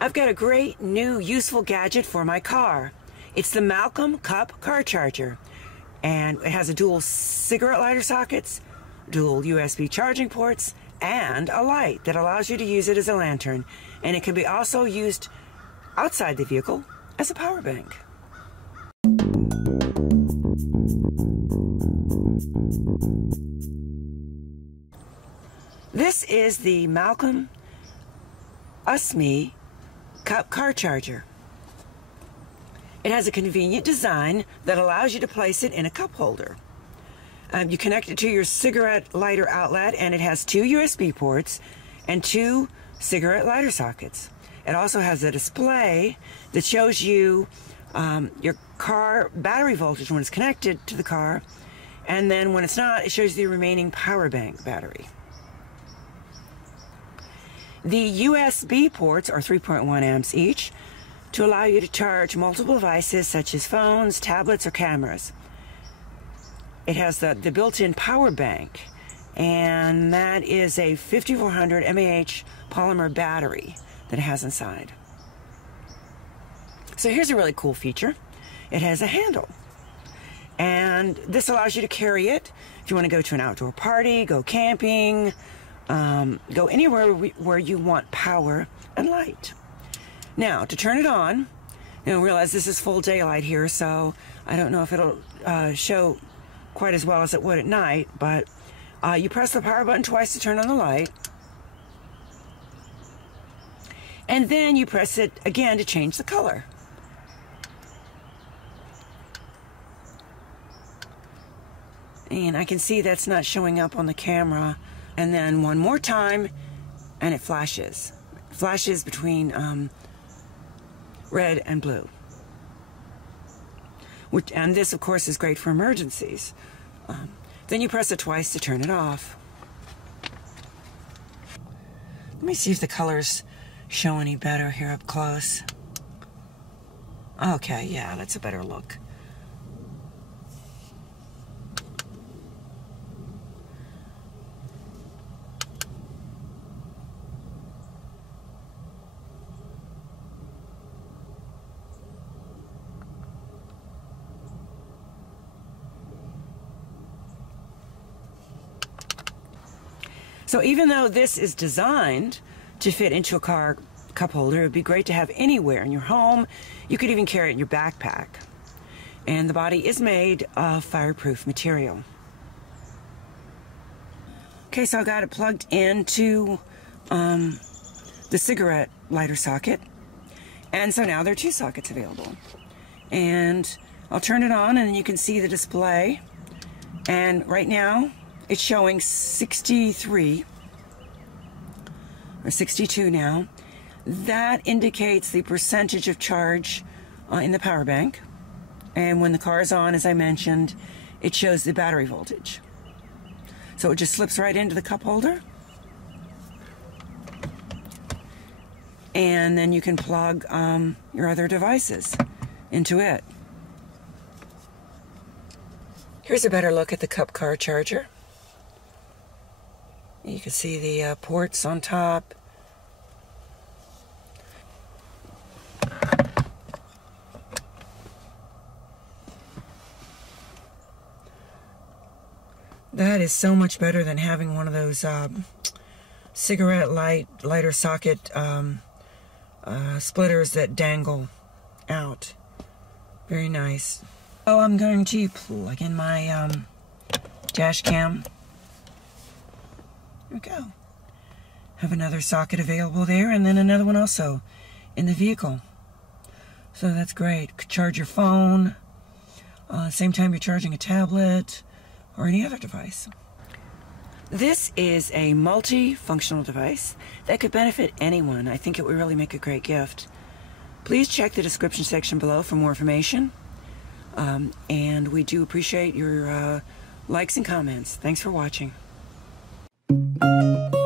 I've got a great new useful gadget for my car. It's the Malcolm Cup car charger, and it has a dual cigarette lighter sockets, dual USB charging ports, and a light that allows you to use it as a lantern, and it can be also used outside the vehicle as a power bank. This is the Malcolm USME Cup car charger. It has a convenient design that allows you to place it in a cup holder. You connect it to your cigarette lighter outlet, and it has 2 USB ports and 2 cigarette lighter sockets. It also has a display that shows you your car battery voltage when it's connected to the car, and then when it's not, it shows the remaining power bank battery. The USB ports are 3.1 amps each to allow you to charge multiple devices such as phones, tablets, or cameras. It has the built-in power bank, and that is a 5400 mAh polymer battery that it has inside. So here's a really cool feature. It has a handle, and this allows you to carry it if you want to go to an outdoor party, go camping, go anywhere where you want power and light. Now, to turn it on, realize this is full daylight here, so I don't know if it'll show quite as well as it would at night, but you press the power button twice to turn on the light, and then you press it again to change the color. And I can see that's not showing up on the camera. And then one more time, and it flashes. It flashes between red and blue. And this, of course, is great for emergencies. Then you press it twice to turn it off. Let me see if the colors show any better here up close. Okay, yeah, that's a better look. So even though this is designed to fit into a car cup holder, it would be great to have anywhere in your home. You could even carry it in your backpack. And the body is made of fireproof material. Okay, so I got it plugged into the cigarette lighter socket. And so now there are 2 sockets available. And I'll turn it on, and then you can see the display. And right now, it's showing 63 or 62 now. That indicates the percentage of charge in the power bank. And when the car is on, as I mentioned, it shows the battery voltage. So it just slips right into the cup holder. And then you can plug your other devices into it. Here's a better look at the cup car charger. You can see the ports on top. That is so much better than having one of those cigarette lighter socket splitters that dangle out. Very nice. Oh, I'm going to plug in my dash cam. There we go. Have another socket available there, and then another one also in the vehicle. So that's great. Could charge your phone, same time you're charging a tablet or any other device. This is a multi-functional device that could benefit anyone. I think it would really make a great gift. Please check the description section below for more information. And we do appreciate your likes and comments. Thanks for watching. Thank you.